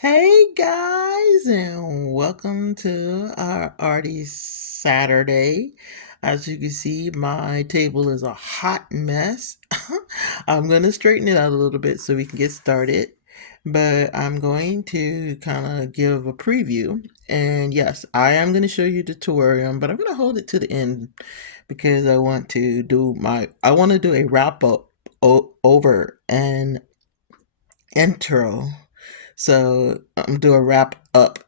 Hey guys, and welcome to our Arty Saturday. As you can see, my table is a hot mess. I'm going to straighten it out a little bit so we can get started, but I'm going to kind of give a preview. And yes, I am going to show you the tutorial, but I'm going to hold it to the end because I want to do a wrap up over an intro. So I'm do a wrap up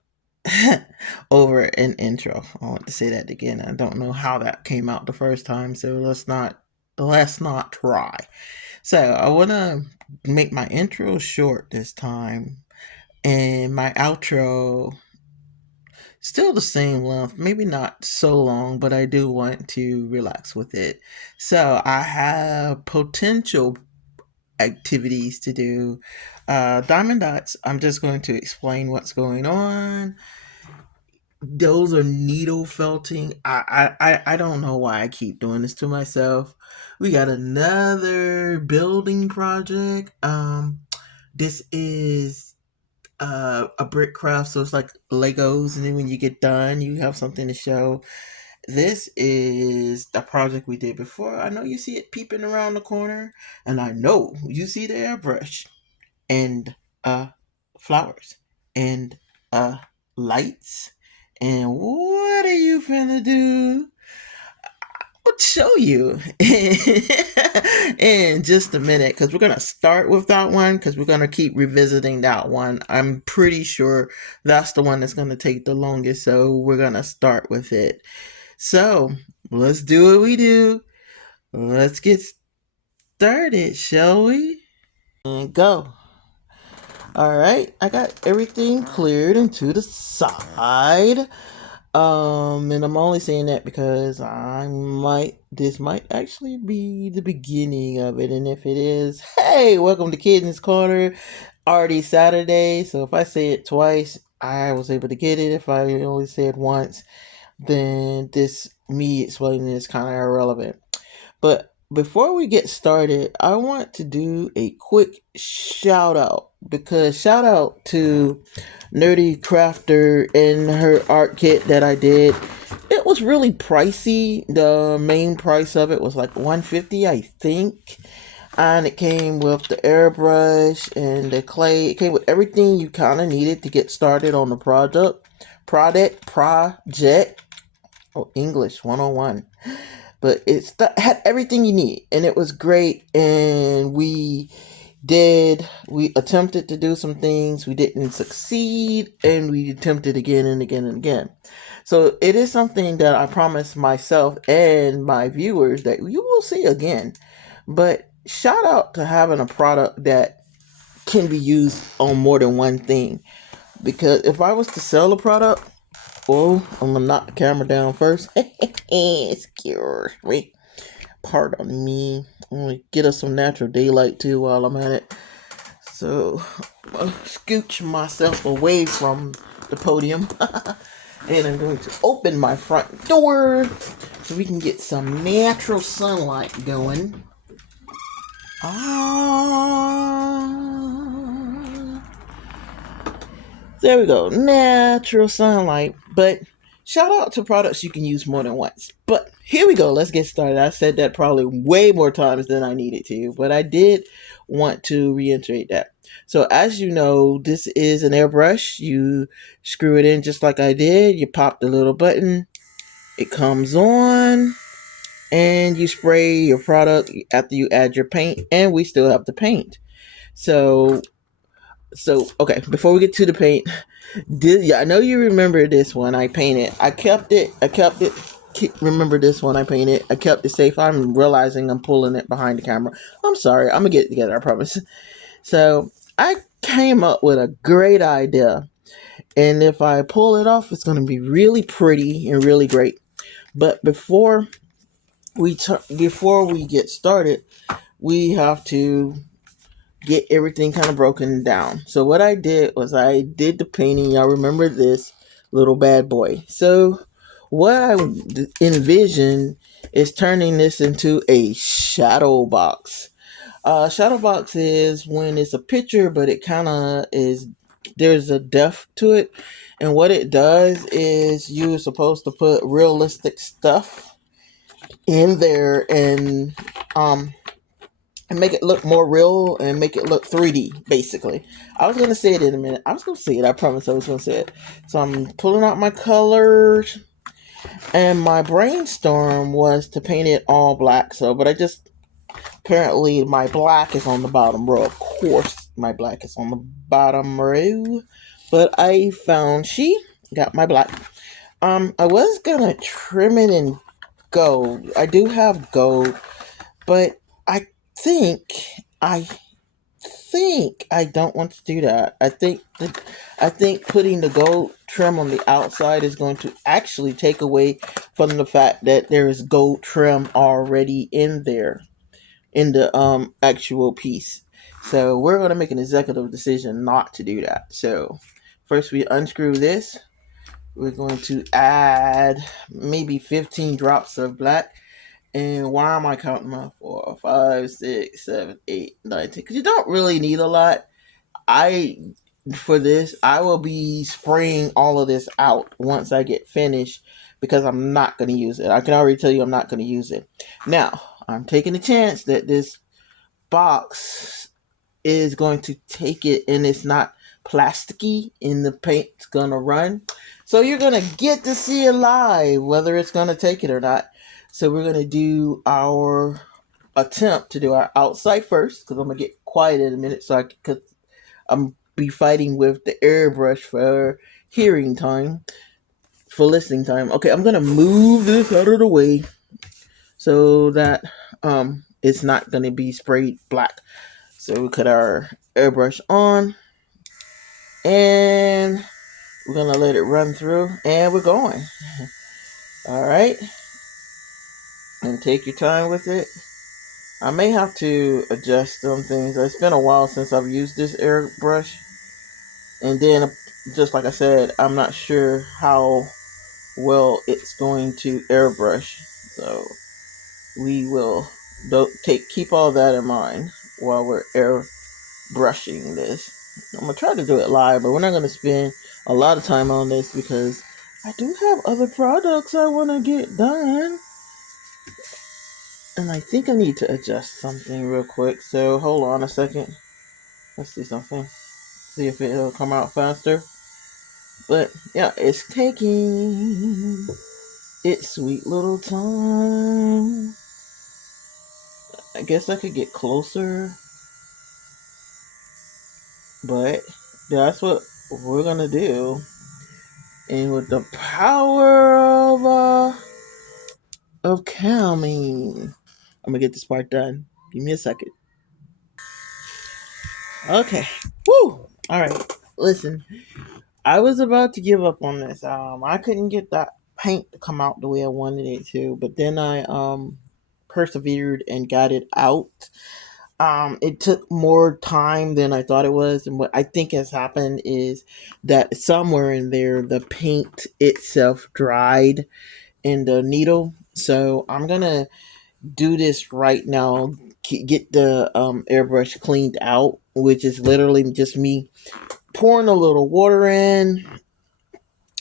over an intro. I want to say that again. I don't know how that came out the first time, so let's not try. So I want to make my intro short this time, and my outro still the same length. Maybe not so long, but I do want to relax with it. So I have potential activities to do. Diamond dots, I'm just going to explain what's going on. Those are needle felting. I don't know why I keep doing this to myself. We got another building project. This is a brick craft, so it's like Legos, and then when you get done, you have something to show. This is the project we did before. I know you see it peeping around the corner, and I know you see the airbrush and flowers and lights. And what are you finna do? I'll show you in just a minute, because we're gonna start with that one, because we're gonna keep revisiting that one. I'm pretty sure that's the one that's gonna take the longest, so we're gonna start with it. So let's do what we do. Let's get started, shall we? And go. All right, I got everything cleared and to the side. And I'm only saying that because this might actually be the beginning of it. And if it is, hey, welcome to Kids Corner, already Saturday. So if I say it twice, I was able to get it. If I only say it once, then me explaining is kind of irrelevant. But before we get started, I want to do a quick shout out, because shout out to nerdecrafter and her art kit that I did. It was really pricey. The main price of it was like $150, I think. And it came with the airbrush and the clay. It came with everything you kind of needed to get started on the project. Oh, English 101. But had everything you need, and it was great. And we attempted to do some things, we didn't succeed, and we attempted again and again and again. So it is something that I promise myself and my viewers that you will see again. But shout out to having a product that can be used on more than one thing. Because if I was to sell a product, well, I'm gonna knock the camera down first. Excuse me. Pardon me. I'm gonna get us some natural daylight too while I'm at it. So, scooch myself away from the podium. And I'm going to open my front door so we can get some natural sunlight going. Ah. There we go. Natural sunlight. But shout out to products you can use more than once. But here we go. Let's get started. I said that probably way more times than I needed to, but I did want to reiterate that. So as you know, this is an airbrush. You screw it in just like I did. You pop the little button. It comes on. And you spray your product after you add your paint. And we still have the paint. So okay, before we get to the paint, I know you remember this one I painted. I kept it. Remember this one I painted. I kept it safe. I'm realizing I'm pulling it behind the camera. I'm sorry. I'm gonna get it together. I promise. So I came up with a great idea, and if I pull it off, it's gonna be really pretty and really great. But before we get started, we have to get everything kind of broken down. So what I did was I did the painting. Y'all remember this little bad boy. So what I envision is turning this into a shadow box. Shadow box is when it's a picture, but it kind of is there's a depth to it, and what it does is you're supposed to put realistic stuff in there um and make it look more real and make it look 3D basically. I was gonna say it in a minute. I was gonna say it. I promise I was gonna say it. So I'm pulling out my colors, and my brainstorm was to paint it all black. So, but I just apparently my black is on the bottom row. Of course, my black is on the bottom row. But I found she got my black. I was gonna trim it in gold. I do have gold, but I think I I don't want to do that. I think putting the gold trim on the outside is going to actually take away from the fact that there is gold trim already in there in the actual piece. So we're going to make an executive decision not to do that. So first we unscrew this. We're going to add maybe 15 drops of black. And why am I counting my 4, 5, 6, 7, 8, 9, 10? Because you don't really need a lot. For this, I will be spraying all of this out once I get finished because I'm not going to use it. I can already tell you I'm not going to use it. Now, I'm taking a chance that this box is going to take it and it's not plasticky and the paint's going to run. So you're going to get to see it live whether it's going to take it or not. So we're going to do our attempt to do our outside first because I'm going to get quiet in a minute so because I'm be fighting with the airbrush for hearing time, for listening time. Okay, I'm gonna move this out of the way so that it's not gonna be sprayed black. So we cut our airbrush on and we're gonna let it run through and we're going. All right, and take your time with it. I may have to adjust some things. It's been a while since I've used this airbrush, and then just like I said, I'm not sure how well it's going to airbrush. So we will keep all that in mind while we're airbrushing this. I'm gonna try to do it live, but we're not gonna spend a lot of time on this because I do have other products I want to get done, and I think I need to adjust something real quick. So hold on a second. Let's do something. See if it'll come out faster. But yeah, it's taking its sweet little time. I guess I could get closer, but that's what we're gonna do. And with the power of calming, I'm gonna get this part done. Give me a second. Okay. Woo! All right. Listen, I was about to give up on this. I couldn't get that paint to come out the way I wanted it to, but then I persevered and got it out. It took more time than I thought it was, and what I think has happened is that somewhere in there the paint itself dried in the needle. So I'm gonna do this right now. Get the airbrush cleaned out, which is literally just me pouring a little water in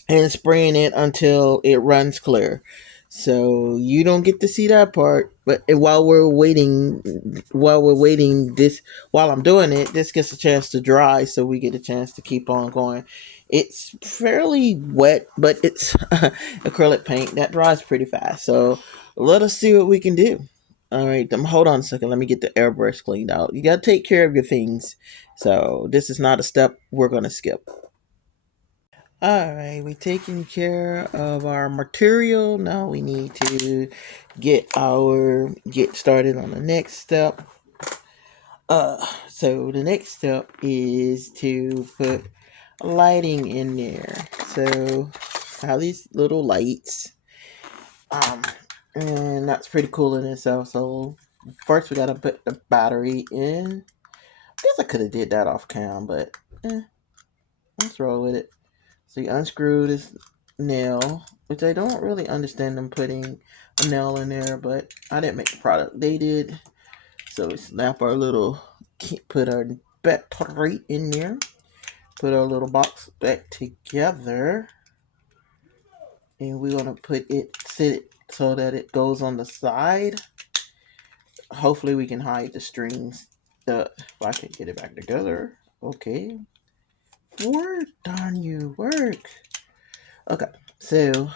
and spraying it until it runs clear. So you don't get to see that part, but while I'm doing it, this gets a chance to dry, so we get a chance to keep on going. It's fairly wet, but it's acrylic paint that dries pretty fast. So let us see what we can do. All right, hold on a second. Let me get the airbrush cleaned out. You gotta take care of your things. So this is not a step we're gonna skip. Alright, we're taking care of our material. Now we need to get started on the next step. So the next step is to put lighting in there. So I have these little lights. Um and that's pretty cool in itself. So first we gotta put the battery in. I guess I could have did that off cam, but let's roll with it. So you unscrew this nail, which I don't really understand them putting a nail in there, but I didn't make the product. They did. So we snap our little, put our battery in there. put our little box back together, and we're gonna put it sit it so that it goes on the side. Hopefully we can hide the strings. If I can get it back together. Okay. Work, darn you, work. Okay, so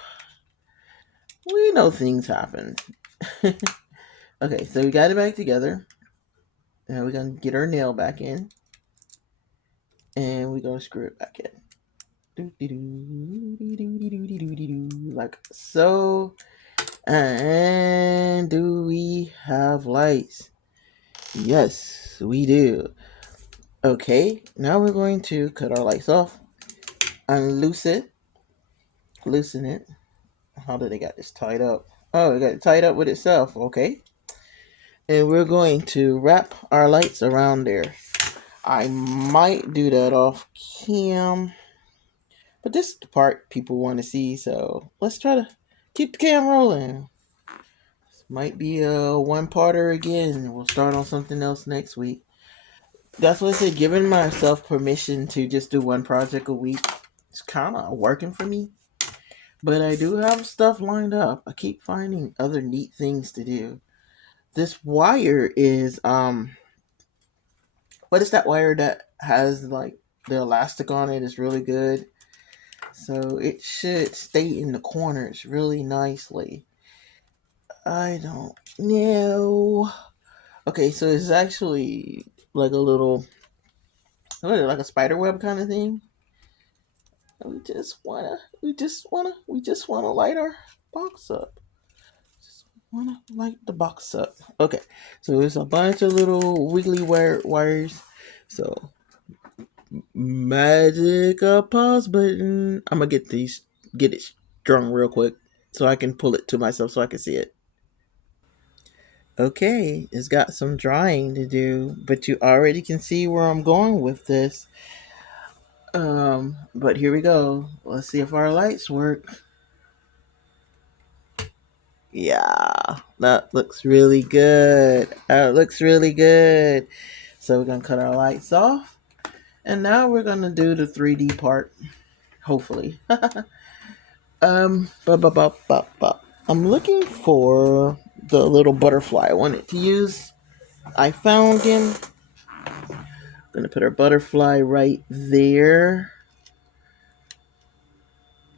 we know things happen. Okay, so we got it back together. Now we're gonna get our nail back in, and we're gonna screw it back in. Like so. And do we have lights? Yes, we do. Okay, now we're going to cut our lights off, loosen it. How did they got this tied up? Oh, it got it tied up with itself. Okay. And we're going to wrap our lights around there. I might do that off cam, but this is the part people want to see, so let's try to keep the cam rolling. This might be a one-parter again. We'll start on something else next week. That's what I said, giving myself permission to just do one project a week. It's kind of working for me, but I do have stuff lined up. I keep finding other neat things to do. This wire is what is that wire that has like the elastic on it? Is really good. So it should stay in the corners really nicely. I don't know. Okay, so it's actually like a little, what is it, like a spider web kind of thing. We just wanna light our box up. Just wanna light the box up. Okay, so it's a bunch of little wiggly wires. So magic pause button. I'm gonna get it strung real quick so I can pull it to myself so I can see it. Okay, it's got some drying to do, but you already can see where I'm going with this. But here we go. Let's see if our lights work. Yeah, that looks really good. That looks really good. So we're gonna cut our lights off, and now we're gonna do the 3D part. Hopefully. Ba, ba, ba, ba, ba. I'm looking for the little butterfly I wanted to use. I found him. Gonna put our butterfly right there.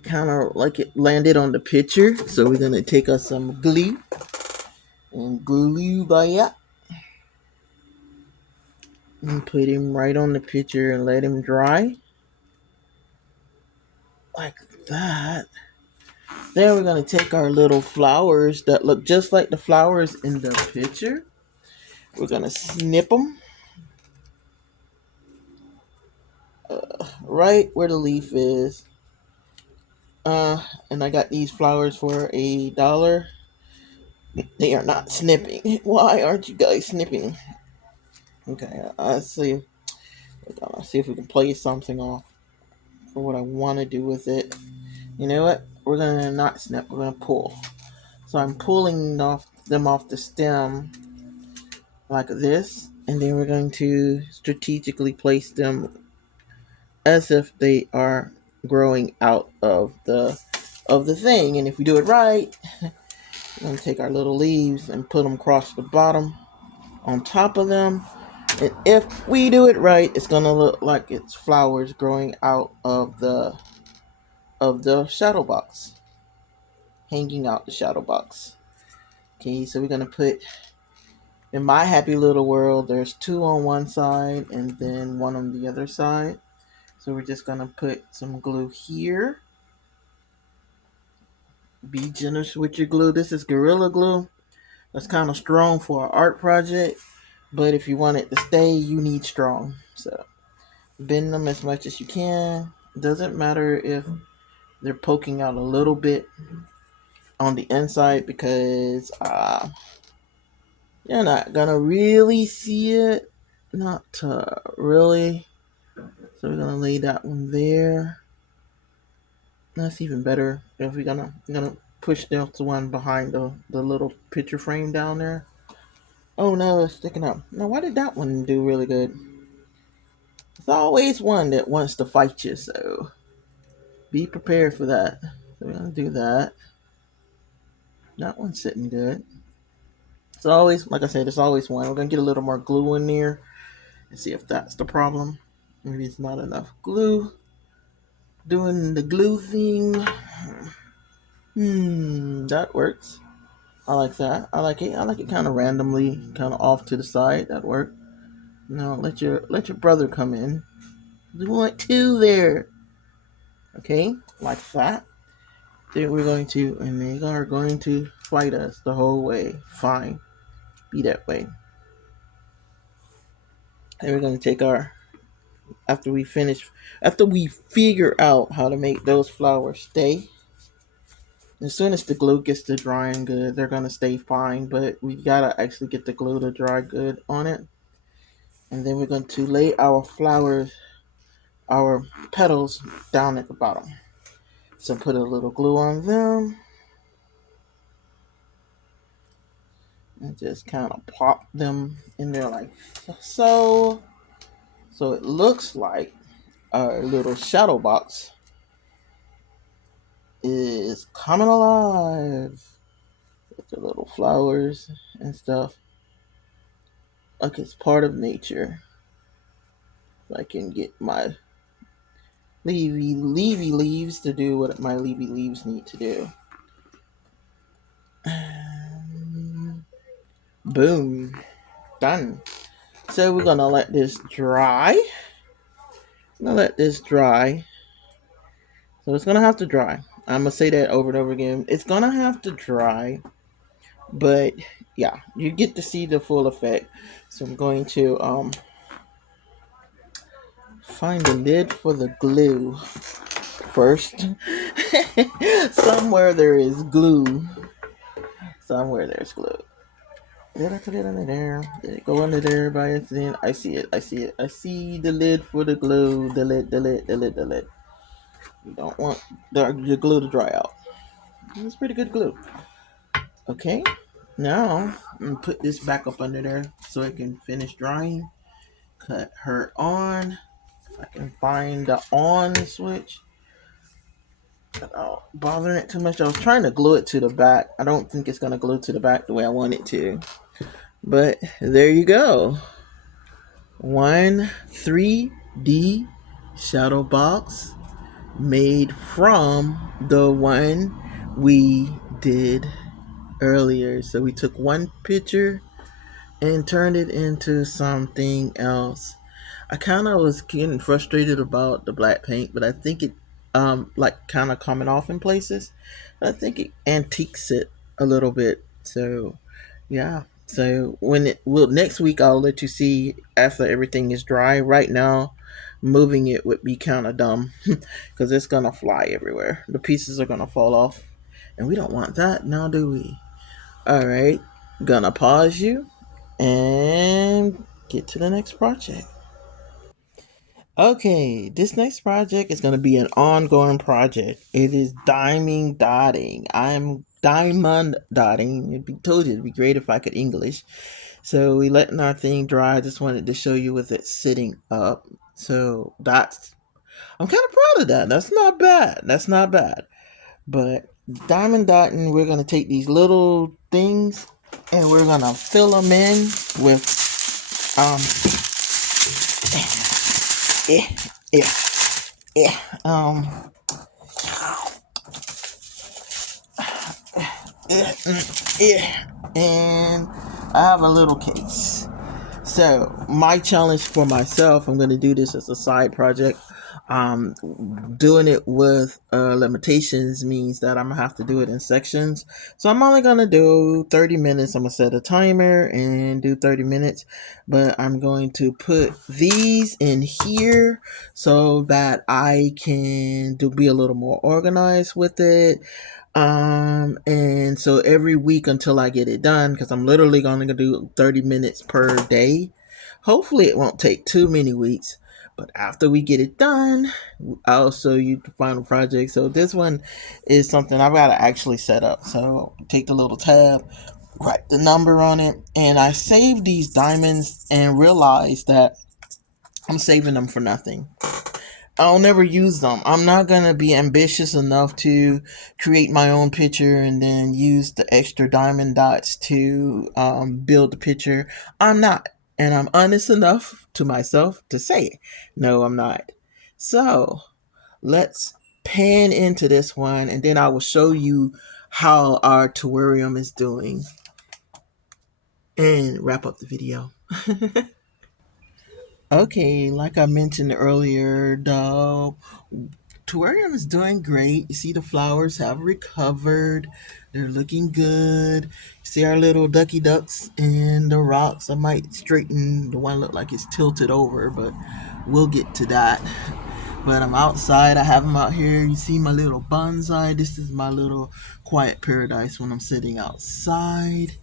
Kind of like it landed on the picture. So we're gonna take us some glue and glue that and put him right on the picture and let him dry. Like that. Then we're gonna take our little flowers that look just like the flowers in the picture. We're gonna snip them right where the leaf is. And I got these flowers for $1. They are not snipping. Why aren't you guys snipping? Okay, let's see. Let's see if we can play something off for what I want to do with it. You know what? We're gonna not snip. We're gonna pull. So I'm pulling them off the stem like this, and then we're going to strategically place them as if they are growing out of the thing. And if we do it right, we're going to take our little leaves and put them across the bottom on top of them. And if we do it right, it's going to look like it's flowers growing out of the shadow box, hanging out the shadow box. Okay, so we're going to put, in my happy little world, there's two on one side and then one on the other side. So we're just going to put some glue here. Be generous with your glue. This is Gorilla Glue. That's kind of strong for an art project, but if you want it to stay, you need strong. So bend them as much as you can. It doesn't matter if they're poking out a little bit on the inside because you're not gonna really see it. Not really. So we're gonna lay that one there. That's even better if we're gonna push the one behind the little picture frame down there. Oh no, it's sticking up. Now why did that one do really good? always one that wants to fight you, so be prepared for that. So we're gonna do that. That one's sitting good. It's always, like I said, it's always one. We're gonna get a little more glue in there and see if that's the problem. Maybe it's not enough glue. Doing the glue thing. That works. I like that. I like it. I like it kind of randomly, kind of off to the side. That worked. Now let your brother come in. We want two there. Okay, like that. Then we're going to, and they are going to fight us the whole way. Fine, be that way. And we're going to take our, after we figure out how to make those flowers stay. As soon as the glue gets to drying good, they're going to stay fine, but we gotta actually get the glue to dry good on it. And then we're going to lay our flowers, our petals, down at the bottom. So put a little glue on them. And just kind of pop them in there like so. So it looks like our little shadow box is coming alive with the little flowers and stuff. Like it's part of nature. I can get my leafy leaves to do what my leafy leaves need to do. Boom. Done. So we're gonna let this dry. So it's gonna have to dry. I'm gonna say that over and over again. It's gonna have to dry, but yeah, you get to see the full effect. So I'm going to find the lid for the glue first. Somewhere there is glue. Somewhere there's glue. Did I put it under there? Did it go under there by accident? I see it. I see the lid for the glue. The lid. You don't want the glue to dry out. It's pretty good glue. Okay. Now, I'm going to put this back up under there so it can finish drying. Cut her on. If I can find the on switch without bothering it too much. I was trying to glue it to the back. I don't think it's going to glue to the back the way I want it to. But there you go. One 3D shadow box made from the one we did earlier. So we took one picture and turned it into something else. I kind of was getting frustrated about the black paint, but I think it like kind of coming off in places. I think it antiques it a little bit. So yeah. So when it will next week, I'll let you see after everything is dry. Right now, moving it would be kind of dumb because it's gonna fly everywhere. The pieces are gonna fall off, and we don't want that now, do we? All right, gonna pause you and get to the next project. Okay, this next project is going to be an ongoing project. It is diamond dotting. I'm diamond dotting. Told you it'd be great if I could English. So we letting our thing dry. I just wanted to show you with it sitting up. So dots. I'm kind of proud of that. That's not bad. But diamond dotting, we're going to take these little things and we're going to fill them in with um yeah, yeah, yeah. Yeah, and I have a little case. So my challenge for myself, I'm going to do this as a side project. Doing it with limitations means that I'm gonna have to do it in sections. So I'm only gonna do 30 minutes. I'm gonna set a timer and do 30 minutes, but I'm going to put these in here so that I can be a little more organized with it. And so every week until I get it done, because I'm literally going to do 30 minutes per day. Hopefully it won't take too many weeks, but after we get it done, I'll show you the final project. So this one is something I've got to actually set up. So take the little tab, write the number on it, and I saved these diamonds and realized that I'm saving them for nothing. I'll never use them. I'm not gonna be ambitious enough to create my own picture and then use the extra diamond dots to build the picture. I'm not, and I'm honest enough to myself to say, no, I'm not. So let's pan into this one, and then I will show you how our terrarium is doing and wrap up the video. Okay, like I mentioned earlier, the terrarium is doing great. You see the flowers have recovered. They're looking good. See our little ducky ducks and the rocks. I might straighten the one look like it's tilted over, but we'll get to that. But I'm outside. I have them out here. You see my little bonsai. This is my little quiet paradise when I'm sitting outside.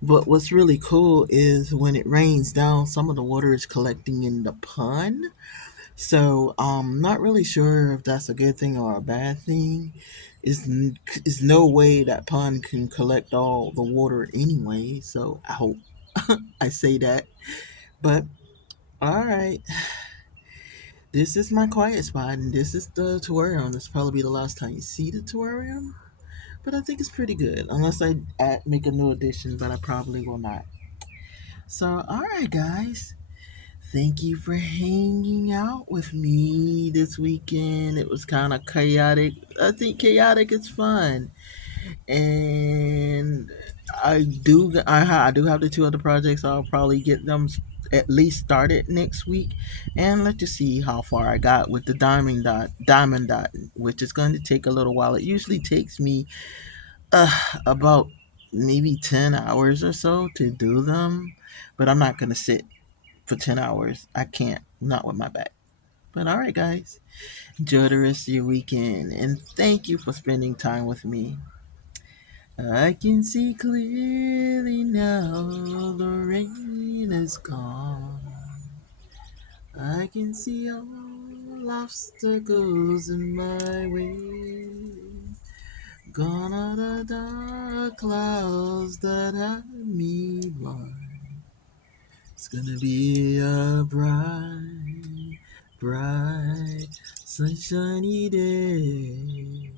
But what's really cool is when it rains down, some of the water is collecting in the pond. So I'm not really sure if that's a good thing or a bad thing. Is no way that pond can collect all the water anyway. So I hope I say that. But all right, this is my quiet spot, and this is the terrarium. This will probably be the last time you see the terrarium. But I think it's pretty good, unless I make a new addition, but I probably will not. So all right, guys. Thank you for hanging out with me this weekend. It was kind of chaotic. I think chaotic is fun, and I do have the two other projects. I'll probably get them at least started next week, and let's just see how far I got with the diamond dot, which is going to take a little while. It usually takes me about maybe 10 hours or so to do them, but I'm not going to sit for 10 hours. I can't, not with my back. But all right, guys, enjoy the rest of your weekend and thank you for spending time with me. I can see clearly now the rain is gone. I can see all obstacles in my way. Gone are the dark clouds that had me blind. It's gonna be a bright, bright, sunshiny day.